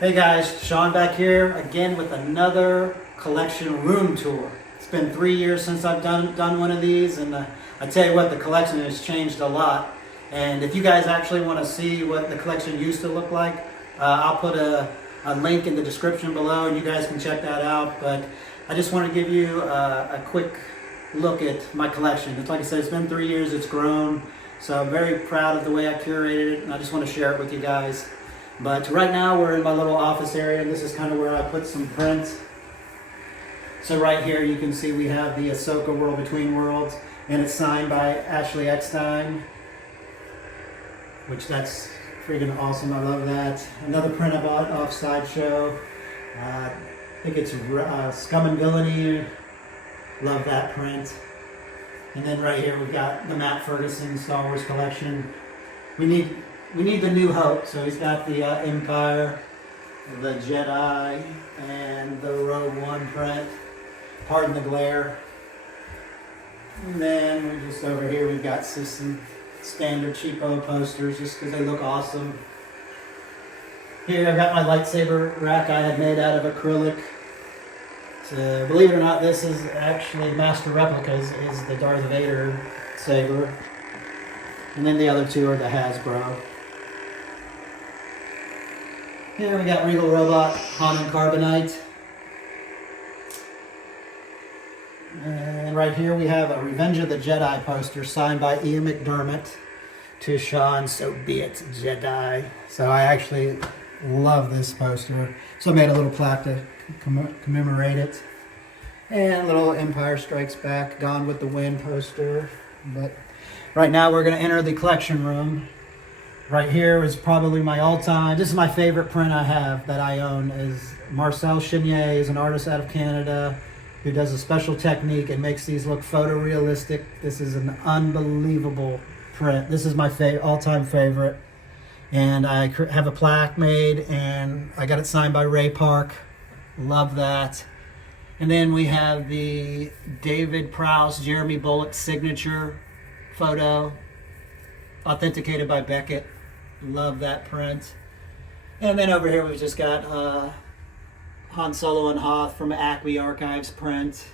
Hey guys, Sean back here again with another collection room tour. It's been 3 years since I've done one of these, and I tell you what, the collection has changed a lot. And if you guys actually want to see what the collection used to look like, I'll put a link in the description below, and you guys can check that out. But I just want to give you a quick look at my collection. It's like I said, it's been 3 years, it's grown, so I'm very proud of the way I curated it, and I just want to share it with you guys. But right now we're in my little office area, and this is kind of where I put some prints. So right here you can see we have the Ahsoka World Between Worlds, and it's signed by Ashley Eckstein, which that's freaking awesome. I love that. Another print I bought off Sideshow. I think it's Scum and Villainy. Love that print. And then right here we've got the Matt Ferguson Star Wars collection. We need the New Hope, so he's got the Empire, the Jedi, and the Rogue One print. Pardon the glare. And then we're just over here, we've got some standard cheapo posters just because they look awesome. Here I've got my lightsaber rack I had made out of acrylic. So, believe it or not, this is actually Master Replicas, is the Darth Vader saber. And then the other two are the Hasbro. Here we got Regal Robot, Han and Carbonite. And right here we have a Revenge of the Jedi poster signed by Ian McDermott to Sean, so be it, Jedi. So I actually love this poster. So I made a little plaque to commemorate it. And a little Empire Strikes Back, Gone with the Wind poster. But right now we're going to enter the collection room. Right here is probably my all-time, this is my favorite print I have that I own, is Marcel Chenier, is an artist out of Canada who does a special technique and makes these look photorealistic. This is an unbelievable print. This is my all-time favorite. And I have a plaque made, and I got it signed by Ray Park. Love that. And then we have the David Prowse, Jeremy Bullock signature photo, authenticated by Beckett. Love that print. And then over here we've just got Han Solo and Hoth from Acme Archives print.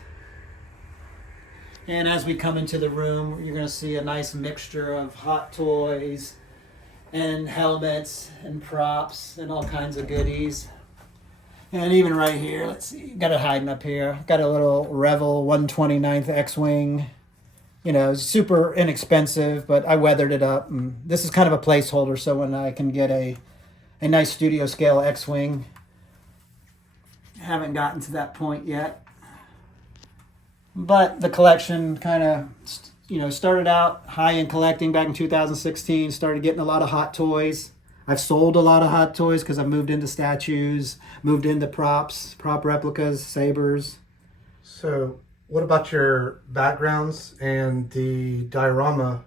And as we come into the room, you're going to see a nice mixture of hot toys and helmets and props and all kinds of goodies. And even right here, let's see, got it hiding up here. Got a little Revel 129th X-Wing. You know, super inexpensive, but I weathered it up. And this is kind of a placeholder, so when I can get a nice studio scale X-Wing. Haven't gotten to that point yet. But the collection kind of, started out high in collecting back in 2016. Started getting a lot of hot toys. I've sold a lot of hot toys because I've moved into statues, moved into props, prop replicas, sabers. So what about your backgrounds and the diorama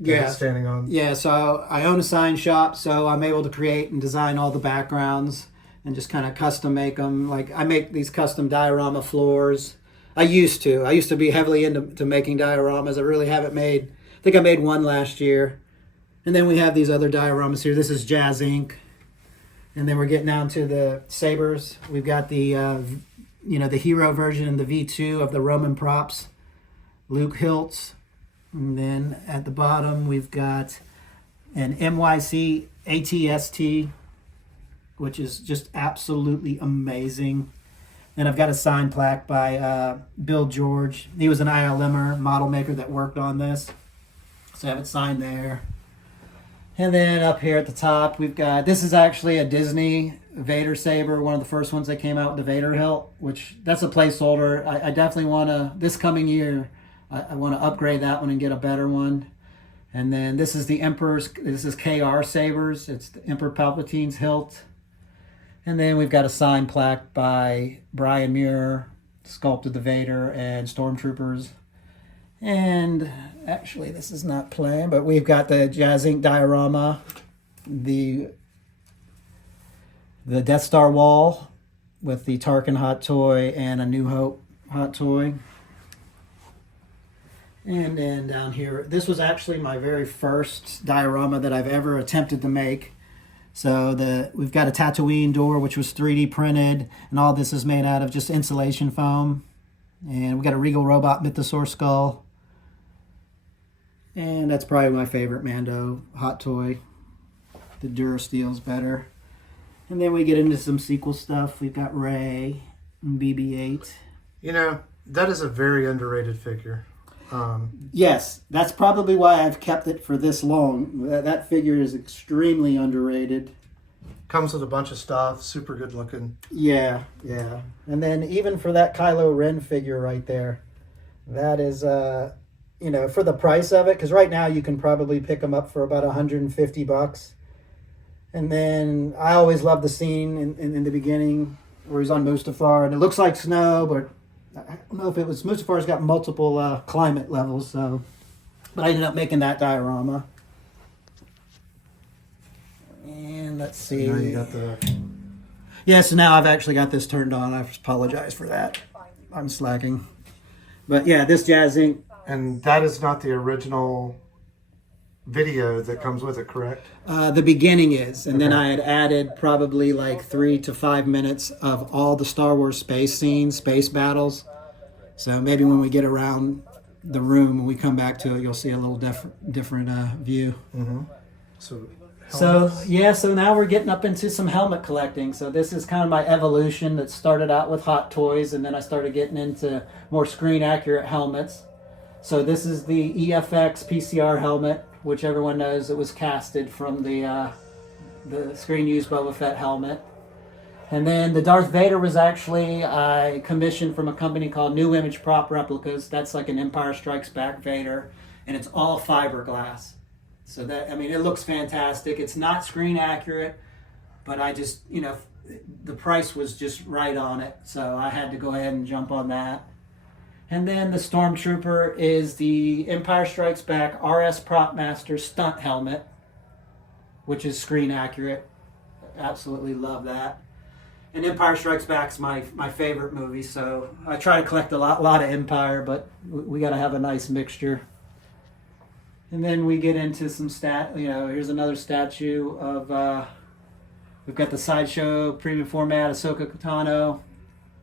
that you're standing on? Yeah, so I own a sign shop, so I'm able to create and design all the backgrounds and just kind of custom make them. Like, I make these custom diorama floors. I used to be heavily into making dioramas. I really haven't made, I think I made one last year. And then we have these other dioramas here. This is Jazz Inc. And then we're getting down to the sabers. We've got the the hero version and the V2 of the Roman props, Luke Hiltz. And then at the bottom, we've got an MYC ATST, which is just absolutely amazing. And I've got a signed plaque by Bill George. He was an ILMer model maker that worked on this. So I have it signed there. And then up here at the top, we've got, this is actually a Disney Vader saber, one of the first ones that came out with the Vader hilt, which that's a placeholder. I definitely want to, this coming year, I want to upgrade that one and get a better one. And then this is the Emperor's, this is KR sabers. It's the Emperor Palpatine's hilt. And then we've got a signed plaque by Brian Muir, sculpted the Vader and Stormtroopers. And actually, this is not playing, but we've got the Jazz Inc. diorama, the Death Star wall with the Tarkin hot toy and a New Hope hot toy. And then down here, this was actually my very first diorama that I've ever attempted to make. So we've got a Tatooine door, which was 3D printed, and all this is made out of just insulation foam. And we got a Regal Robot Mythosaur skull. And that's probably my favorite Mando hot toy. The Durasteel's better. And then we get into some sequel stuff. We've got Rey and BB-8. You know, that is a very underrated figure. Yes, that's probably why I've kept it for this long. That figure is extremely underrated. Comes with a bunch of stuff, super good looking. Yeah. And then even for that Kylo Ren figure right there, that is, for the price of it, because right now you can probably pick them up for about $150. And then I always love the scene in the beginning where he's on Mustafar, and it looks like snow, but I don't know if it was Mustafar's got multiple climate levels, so. But I ended up making that diorama. And let's see. Now you got the. Yeah, so now I've actually got this turned on. I apologize for that. I'm slacking. But yeah, this Jazz Inc. And that is not the original video that comes with it, correct? The beginning is, and then Okay. I had added probably like 3 to 5 minutes of all the Star Wars space scenes, space battles. So maybe when we get around the room, when we come back to it, you'll see a little different view. So. So now we're getting up into some helmet collecting. So this is kind of my evolution that started out with Hot Toys, and then I started getting into more screen accurate helmets. So this is the EFX PCR helmet, which everyone knows it was casted from the screen used Boba Fett helmet. And then the Darth Vader was actually I commissioned from a company called New Image Prop Replicas. That's like an Empire Strikes Back Vader, and it's all fiberglass. So that, I mean, it looks fantastic. It's not screen accurate, but I just, the price was just right on it. So I had to go ahead and jump on that. And then the Stormtrooper is the Empire Strikes Back RS Prop Master stunt helmet, which is screen accurate. Absolutely love that. And Empire Strikes Back's my favorite movie, so I try to collect a lot of Empire, but we got to have a nice mixture. And then we get into some here's another statue of, we've got the Sideshow Premium Format, Ahsoka Tano,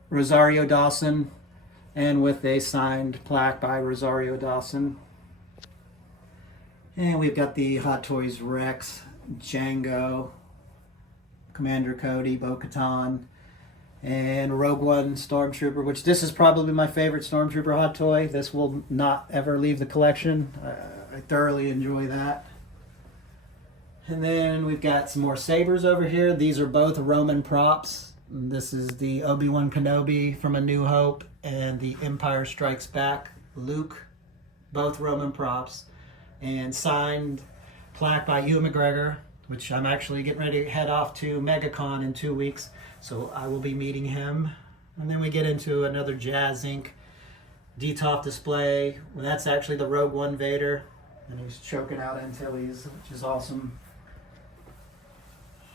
Rosario Dawson, and with a signed plaque by Rosario Dawson. And we've got the Hot Toys Rex, Django, Commander Cody, Bo-Katan, and Rogue One Stormtrooper, which this is probably my favorite Stormtrooper hot toy. This will not ever leave the collection. I thoroughly enjoy that. And then we've got some more sabers over here. These are both Roman props. This is the Obi-Wan Kenobi from A New Hope and the Empire Strikes Back Luke, both Roman props, and signed plaque by Ewan McGregor, which I'm actually getting ready to head off to MegaCon in 2 weeks, so I will be meeting him. And then we get into another Jazz Inc. DTOF display. Well, that's actually the Rogue One Vader, and he's choking out Antilles, which is awesome.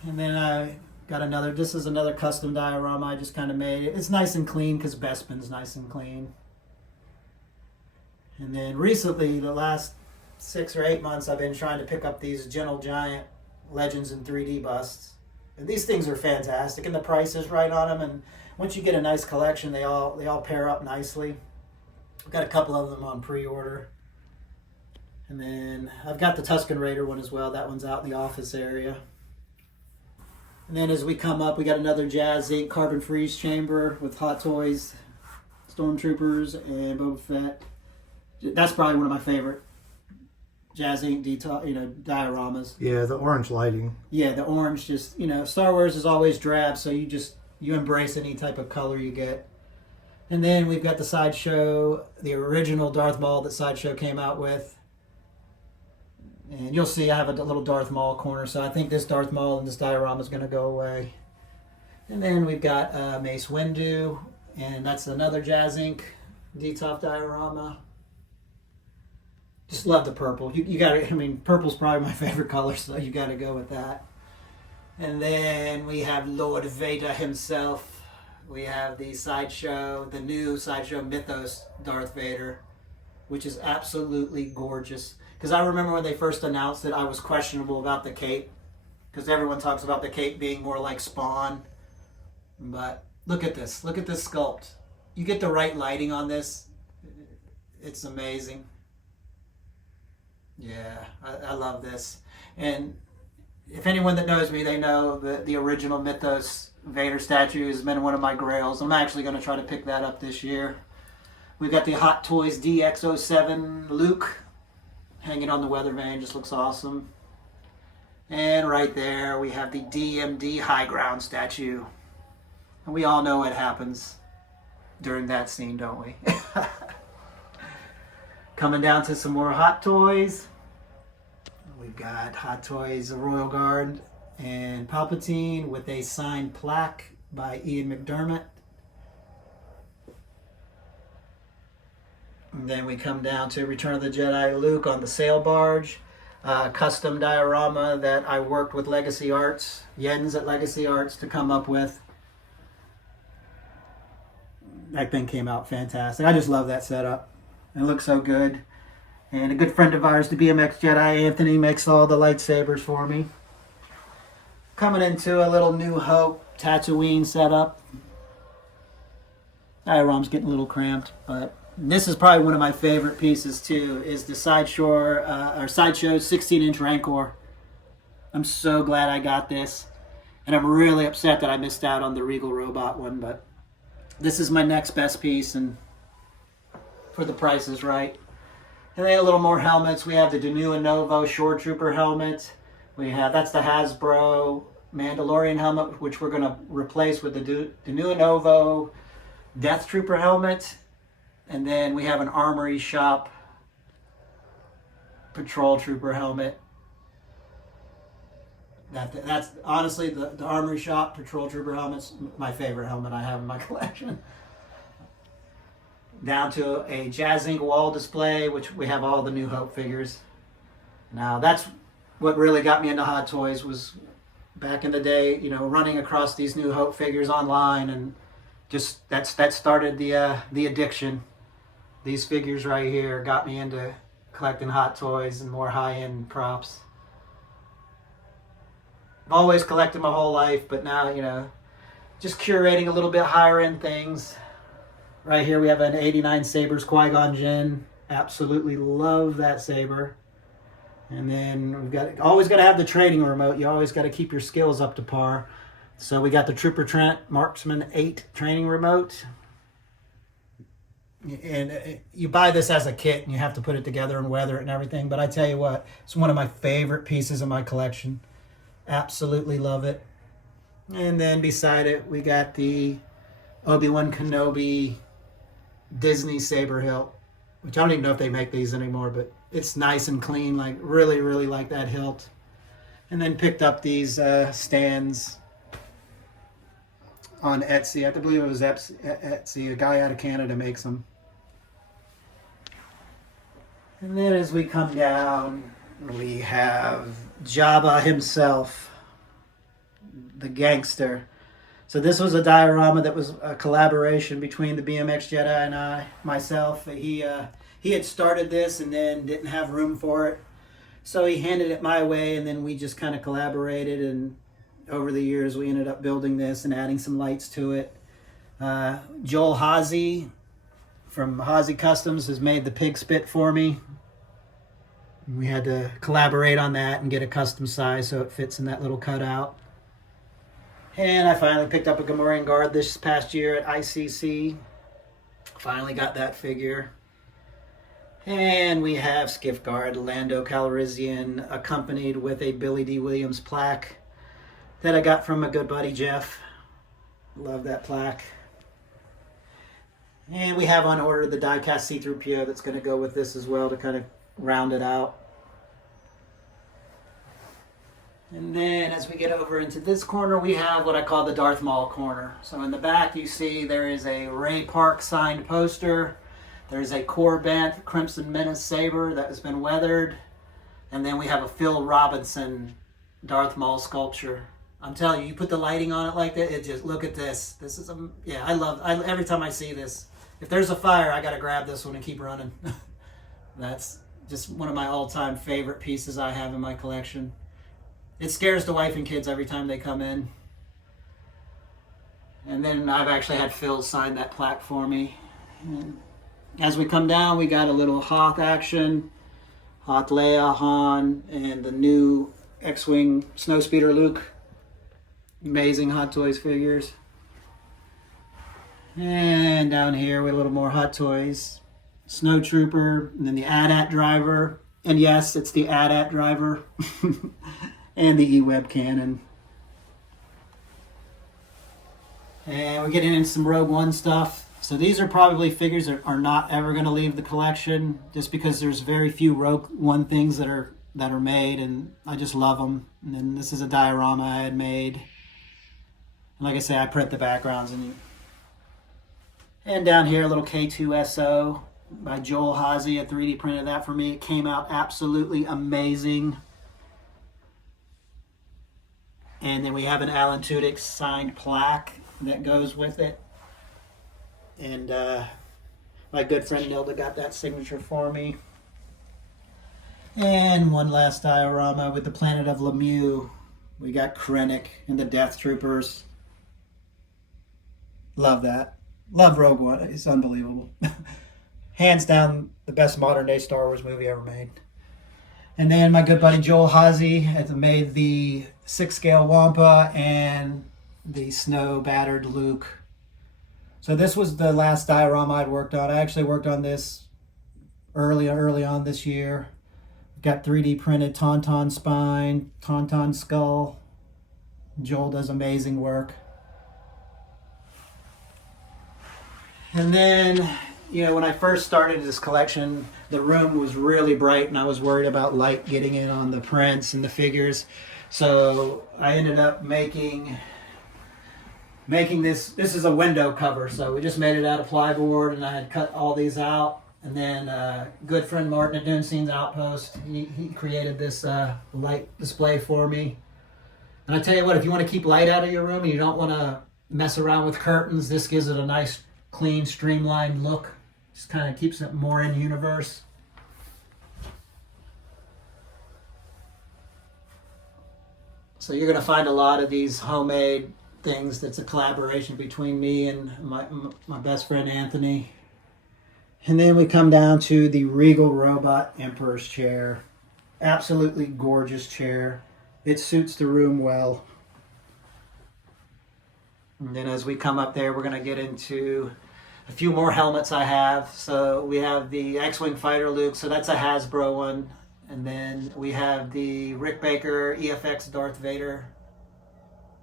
And then I got this is another custom diorama I just kind of made. It's nice and clean because Bespin's nice and clean. And then recently, the last 6 or 8 months, I've been trying to pick up these Gentle Giant Legends in 3D busts. And these things are fantastic, and the price is right on them. And once you get a nice collection, they all pair up nicely. I've got a couple of them on pre-order. And then I've got the Tusken Raider one as well. That one's out in the office area. And then as we come up, we got another Jazz Inc. Carbon Freeze Chamber with Hot Toys, Stormtroopers, and Boba Fett. That's probably one of my favorite Jazz Inc. dioramas. Yeah, the orange lighting. Yeah, the orange just, Star Wars is always drab, so you embrace any type of color you get. And then we've got the Sideshow, the original Darth Maul that Sideshow came out with. And you'll see I have a little Darth Maul corner, so I think this Darth Maul and this diorama is going to go away. And then we've got Mace Windu, and that's another Jazz Inc. DTOF diorama. Just love the purple. You got to, purple's probably my favorite color, so you got to go with that. And then we have Lord Vader himself. We have the new Sideshow Mythos Darth Vader, which is absolutely gorgeous. Because I remember when they first announced it, I was questionable about the cape. because everyone talks about the cape being more like Spawn. But look at this. Look at this sculpt. You get the right lighting on this. It's amazing. Yeah, I love this. And if anyone that knows me, they know that the original Mythos Vader statue has been one of my grails. I'm actually going to try to pick that up this year. We've got the Hot Toys DX07 Luke hanging on the weather vane. Just looks awesome. And right there we have the DMD High Ground statue. And we all know what happens during that scene, don't we? Coming down to some more Hot Toys. We've got Hot Toys, the Royal Guard, and Palpatine with a signed plaque by Ian McDermott. And then we come down to Return of the Jedi Luke on the sail barge. Custom diorama that I worked with Legacy Arts, Jens at Legacy Arts, to come up with. That thing came out fantastic. I just love that setup. It looks so good. And a good friend of ours, the BMX Jedi, Anthony, makes all the lightsabers for me. Coming into a little New Hope Tatooine setup. Diorama's getting a little cramped, but this is probably one of my favorite pieces too, is the Sideshow 16-inch Rancor. I'm so glad I got this. And I'm really upset that I missed out on the Regal Robot one, but this is my next best piece, and for the price is right. And then a little more helmets. We have the Danu Novo Shore Trooper helmet. That's the Hasbro Mandalorian helmet, which we're going to replace with the Danu Novo Death Trooper helmet. And then we have an Armory Shop Patrol Trooper helmet. That's honestly the Armory Shop Patrol Trooper helmet's my favorite helmet I have in my collection. Down to a Jazz Inc. wall display, which we have all the New Hope figures. Now that's what really got me into Hot Toys, was back in the day, running across these New Hope figures online, and just that started the addiction. These figures right here got me into collecting Hot Toys and more high-end props. I've always collected my whole life, but now, just curating a little bit higher-end things. Right here we have an 89 Sabers Qui-Gon Jinn. Absolutely love that saber. And then we've always got to have the training remote. You always got to keep your skills up to par. So we got the Trooper Trent Marksman 8 training remote. And you buy this as a kit and you have to put it together and weather it and everything. But I tell you what, it's one of my favorite pieces of my collection. Absolutely love it. And then beside it, we got the Obi-Wan Kenobi Disney saber hilt, which I don't even know if they make these anymore, but it's nice and clean. Like, really, really like that hilt. And then picked up these stands on Etsy. I believe it was Etsy. A guy out of Canada makes them. And then as we come down, we have Jabba himself, the gangster. So this was a diorama that was a collaboration between the BMX Jedi and myself. He had started this and then didn't have room for it. So he handed it my way, and then we just kind of collaborated, and over the years we ended up building this and adding some lights to it. Joel Hazy from Hazy Customs has made the pig spit for me. We had to collaborate on that and get a custom size so it fits in that little cutout. And I finally picked up a Gamorrean Guard this past year at ICC. Finally got that figure. And we have Skiff Guard Lando Calrissian, accompanied with a Billy D. Williams plaque that I got from my good buddy Jeff. Love that plaque. And we have on order the die-cast C-3PO that's going to go with this as well to kind of round it out. And then as we get over into this corner, we have what I call the Darth Maul corner. So in the back you see there is a Ray Park signed poster. There's a Corbett Crimson Menace saber that has been weathered. And then we have a Phil Robinson Darth Maul sculpture. I'm telling you, you put the lighting on it like that, it just, look at this. This is, every time I see this, if there's a fire, I got to grab this one and keep running. That's just one of my all-time favorite pieces I have in my collection. It scares the wife and kids every time they come in. And then I've actually had Phil sign that plaque for me. And as we come down, we got a little Hoth action. Hoth Leia, Han, and the new X-Wing Snowspeeder Luke. Amazing Hot Toys figures. And down here, we have a little more Hot Toys. Snow Trooper, and then the AT-AT driver. And yes, it's the AT-AT driver. And the E-Web cannon. And we're getting into some Rogue One stuff. So these are probably figures that are not ever going to leave the collection, just because there's very few Rogue One things that are made, and I just love them. And then this is a diorama I had made. And like I say, I print the backgrounds. And down here, a little K2SO by Joel Hazy. A 3D printed that for me. It came out absolutely amazing. And then we have an Alan Tudyk signed plaque that goes with it. And my good friend Nilda got that signature for me. And one last diorama with the Planet of Lemieux. We got Krennic and the Death Troopers. Love that. Love Rogue One. It's unbelievable. Hands down the best modern day Star Wars movie ever made. And then my good buddy Joel Hazy has made the 6-scale Wampa and the snow battered Luke. So this was the last diorama I'd worked on. I actually worked on this early on this year. Got 3D printed Tauntaun spine, Tauntaun skull. Joel does amazing work. And then, when I first started this collection, the room was really bright and I was worried about light getting in on the prints and the figures. So I ended up making this is a window cover. So we just made it out of plyboard, and I had cut all these out. And then good friend Martin at Dune Scenes Outpost, he created this light display for me. And I tell you what, if you want to keep light out of your room and you don't want to mess around with curtains, this gives it a nice, clean, streamlined look. Just kind of keeps it more in universe. So you're going to find a lot of these homemade things that's a collaboration between me and my best friend Anthony. And then we come down to the Regal Robot Emperor's chair. Absolutely gorgeous chair. It suits the room well. And then as we come up there, we're going to get into a few more helmets I have. So we have the X-Wing Fighter Luke, so that's a Hasbro one. And then we have the Rick Baker EFX Darth Vader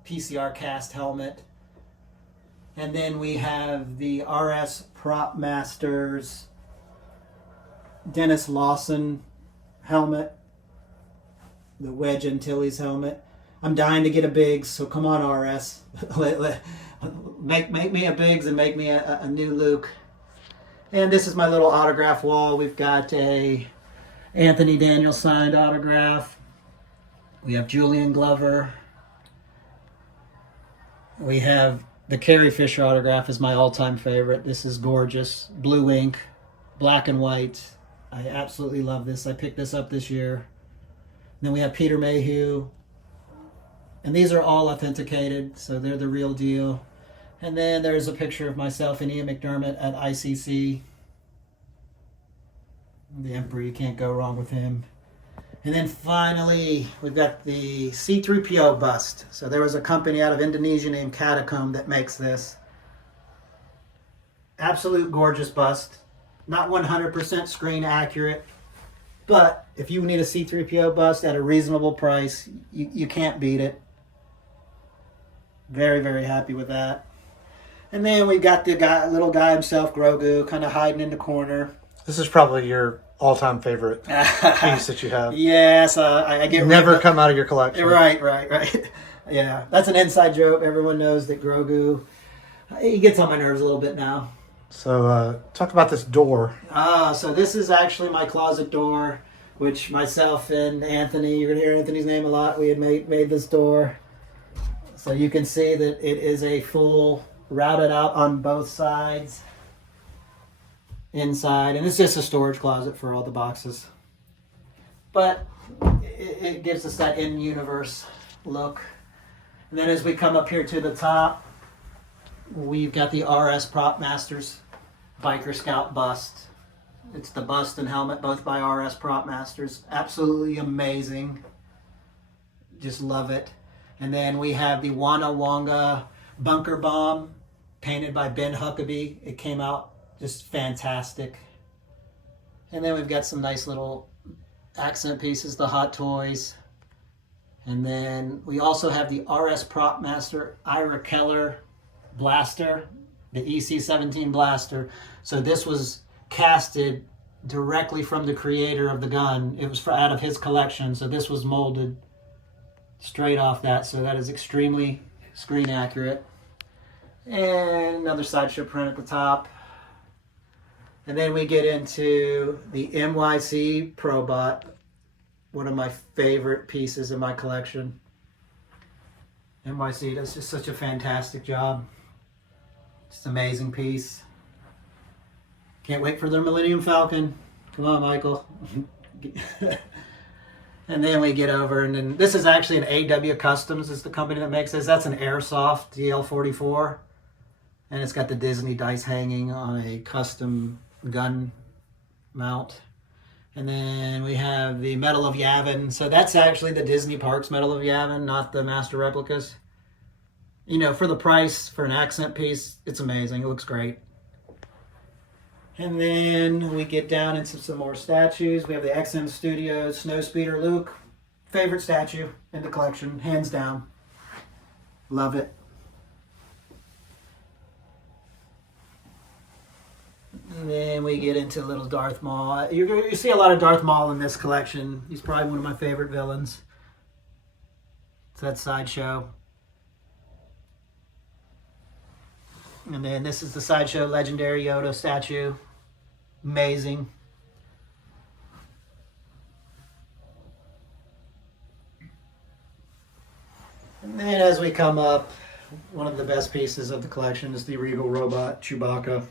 PCR cast helmet. And then we have the RS Prop Masters Dennis Lawson helmet, the Wedge Antilles helmet. I'm dying to get a Biggs, so come on, RS. make me a Biggs and make me a new Luke. And this is my little autograph wall. We've got a Anthony Daniels signed autograph. We have Julian Glover. We have the Carrie Fisher autograph is my all-time favorite. This is gorgeous. Blue ink, black and white. I absolutely love this. I picked this up this year. And then we have Peter Mayhew. And these are all authenticated, so they're the real deal. And then there's a picture of myself and Ian McDermott at ICC. The Emperor, you can't go wrong with him. And then finally, we've got the C-3PO bust. So there was a company out of Indonesia named Catacomb that makes this. Absolute gorgeous bust. Not 100% screen accurate. But if you need a C-3PO bust at a reasonable price, you can't beat it. Very, very happy with that. And then we got the little guy himself, Grogu, kind of hiding in the corner. This is probably your all-time favorite piece that you have. Yes, I get never come out of your collection. Right. Yeah, that's an inside joke. Everyone knows that Grogu, he gets on my nerves a little bit now. So talk about this door. So this is actually my closet door, which myself and Anthony, you're going to hear Anthony's name a lot, we had made this door. So you can see that it is a full routed out on both sides. Inside, and it's just a storage closet for all the boxes. But it gives us that in-universe look. And then as we come up here to the top, we've got the RS Prop Masters Biker Scout bust. It's the bust and helmet, both by RS Prop Masters. Absolutely amazing. Just love it. And then we have the Wana Wonga Bunker Bomb, painted by Ben Huckabee. It came out just fantastic. And then we've got some nice little accent pieces, the Hot Toys. And then we also have the RS Prop Master Ira Keller blaster, the EC-17 blaster. So this was casted directly from the creator of the gun. It was out of his collection. So this was molded straight off that. So that is extremely screen accurate. And another Sideshow print at the top. And then we get into the MYC Probot, one of my favorite pieces in my collection. NYC does just such a fantastic job. Just an amazing piece. Can't wait for their Millennium Falcon. Come on, Michael. And then we get over, and then this is actually an AW Customs is the company that makes this. That's an Airsoft DL44. And it's got the Disney dice hanging on a custom gun mount. And then we have the Medal of Yavin. So that's actually the Disney Parks Medal of Yavin, not the master replicas. You know, for the price, for an accent piece, it's amazing. It looks great. And then we get down into some more statues. We have the XM Studios Snowspeeder Luke. Favorite statue in the collection, hands down. Love it. And then we get into little Darth Maul. You see a lot of Darth Maul in this collection. He's probably one of my favorite villains. It's that Sideshow. And then this is the Sideshow Legendary Yoda statue. Amazing. And then as we come up, one of the best pieces of the collection is the Regal Robot Chewbacca.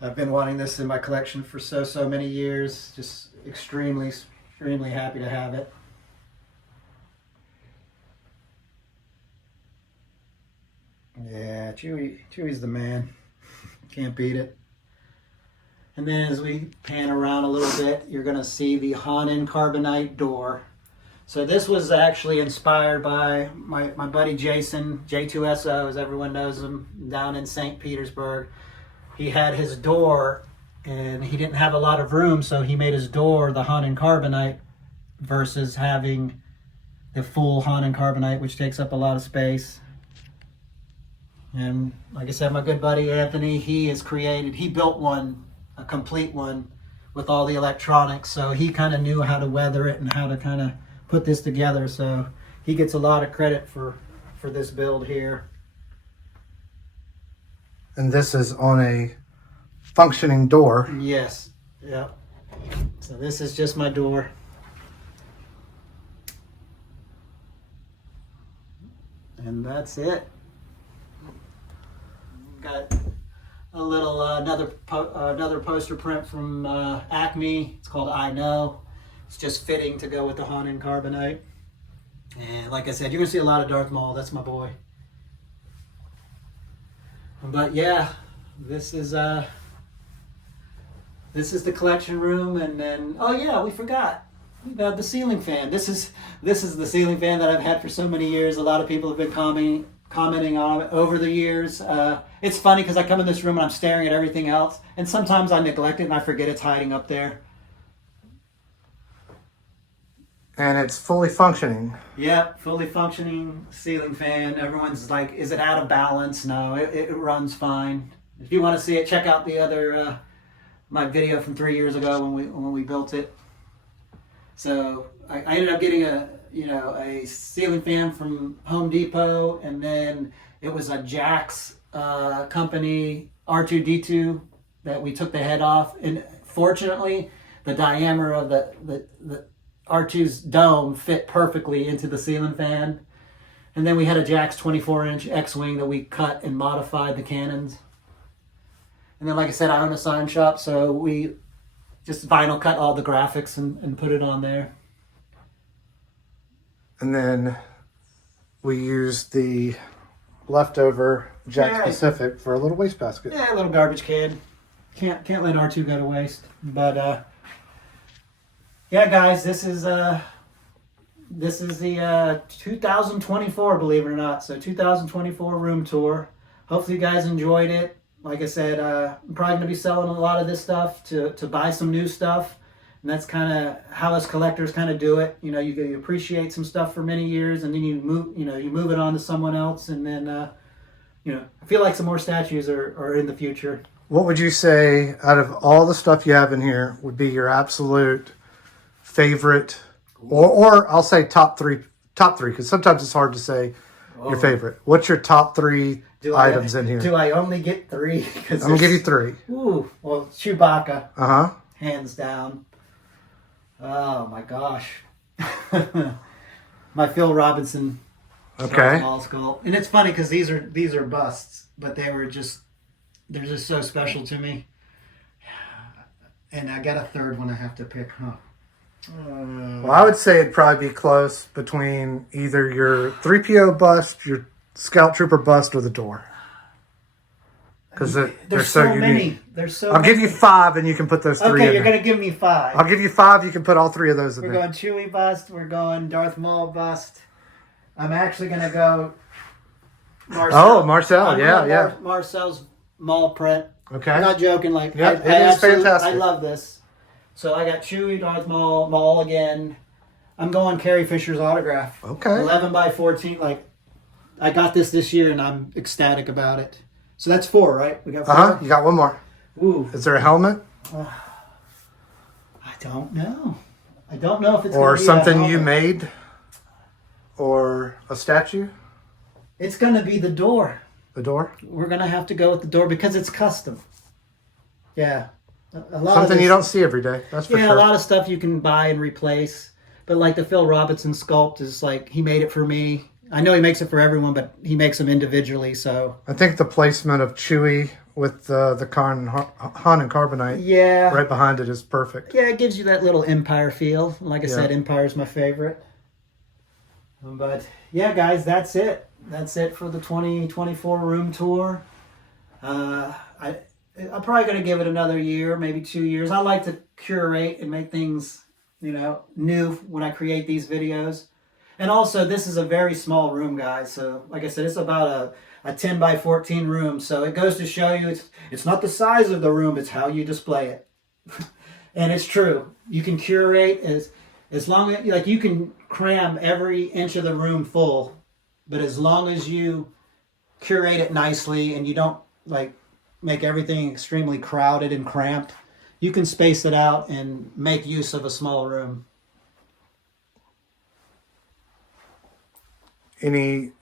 I've been wanting this in my collection for so many years. Just extremely happy to have it. Yeah, Chewie's the man. Can't beat it. And then as we pan around a little bit, you're going to see the Hanan Carbonite door. So this was actually inspired by my buddy Jason, J2SO, as everyone knows him, down in St. Petersburg. He had his door, and he didn't have a lot of room, so he made his door the Hanan Carbonite versus having the full Hanan Carbonite, which takes up a lot of space. And like I said, my good buddy Anthony, he built one, a complete one, with all the electronics, so he kind of knew how to weather it and how to kind of put this together, so he gets a lot of credit for this build here. And this is on a functioning door. Yes, yeah. So this is just my door. And that's it. Got a little another poster print from Acme. It's called I Know. It's just fitting to go with the Hanan Carbonite. And like I said, you're gonna see a lot of Darth Maul. That's my boy. But yeah, this is the collection room, and then oh yeah, we forgot. We've got the ceiling fan. This is the ceiling fan that I've had for so many years. A lot of people have been commenting on it over the years. It's funny because I come in this room and I'm staring at everything else, and sometimes I neglect it and I forget it's hiding up there. And it's fully functioning. Yep, fully functioning ceiling fan. Everyone's like, is it out of balance? No, it runs fine. If you want to see it, check out the other my video from 3 years ago when we built it. So I ended up getting a ceiling fan from Home Depot, and then it was a Jax company R2D2 that we took the head off, and fortunately the diameter of the R2's dome fit perfectly into the ceiling fan. And then we had a Jax 24-inch X-Wing that we cut and modified the cannons. And then like I said, I own a sign shop, so we just vinyl cut all the graphics and put it on there. and then we use the leftover Jack Yeah. Pacific for a little wastebasket. Yeah, a little garbage can. Can't let R2 go to waste. But yeah, guys, this is the 2024, believe it or not. So 2024 room tour. Hopefully you guys enjoyed it. Like I said, I'm probably going to be selling a lot of this stuff to buy some new stuff. And that's kind of how us collectors kind of do it. You know, you appreciate some stuff for many years, and then you move it on to someone else, and then I feel like some more statues are in the future. What would you say out of all the stuff you have in here would be your absolute favorite, or I'll say top three, because sometimes it's hard to say your favorite. What's your top three items in here? Do I only get three? I'm going to give you three. Ooh, well, Chewbacca, Uh-huh. hands down. Oh my gosh. My Phil Robinson Okay. small skull. And it's funny because these are busts, but they're just so special to me. And I got a third one I have to pick, huh? Well, I would say it'd probably be close between either your 3PO bust, your Scout Trooper bust, or the door. Because they're There's so so unique. many. There's so I'll many. give you 5 and you can put those 3 Okay, in you're there. going to give me 5. I'll give you 5, you can put all 3 of those in We're there. going Chewie bust. We're going Darth Maul bust. I'm actually going to go Marcel. Oh, Marcel, I'm yeah, going yeah. Marcel's Maul print. Okay. I'm not joking. Like, Yep, it is absolutely- fantastic. I love this. So I got Chewie, Darth Maul, Maul again. I'm going Carrie Fisher's autograph. Okay. 11 by 14. Like, I got this year and I'm ecstatic about it. So that's 4, right? We got 4. Uh-huh. You got one more. Ooh, Is there a helmet I don't know. I don't know if it's or gonna be a something you helmet. made or a statue? It's going to be the door. The door? We're going to have to go with the door because it's custom. Yeah. A lot Something of this, you don't see every day. That's for Yeah, sure. a lot of stuff you can buy and replace. But like the Phil Robinson sculpt is like, he made it for me. I know he makes it for everyone, but he makes them individually. So I think the placement of Chewie with the Han and Carbonite yeah, right behind it is perfect. yeah, it gives you that little Empire feel. Like I Yeah. said, Empire's my favorite. But yeah, guys, that's it. That's it for the 2024 room tour. I'm probably going to give it another year, maybe 2 years. I like to curate and make things, new when I create these videos. And also, this is a very small room, guys. So, like I said, it's about a 10 by 14 room. So it goes to show you it's not the size of the room, it's how you display it. And it's true. You can curate as long as, like, you can cram every inch of the room full, but as long as you curate it nicely and you don't, like, make everything extremely crowded and cramped, you can space it out and make use of a small room. Anything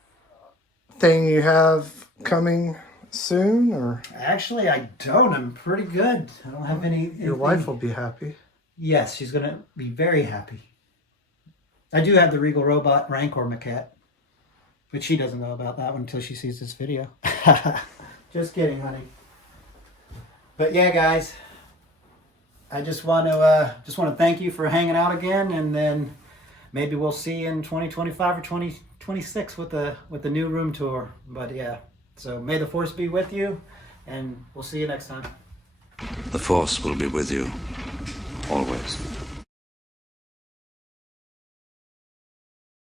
you have coming soon, or Actually, I don't. I'm pretty good. I don't have any. your wife will be happy? Yes, she's going to be very happy. I do have the Regal Robot Rancor maquette, but she doesn't know about that one until she sees this video. Just kidding, honey. But yeah, guys, I just want to thank you for hanging out again, and then maybe we'll see you in 2025 or 2026 with the new room tour. But yeah, so may the Force be with you, and we'll see you next time. The Force will be with you, always.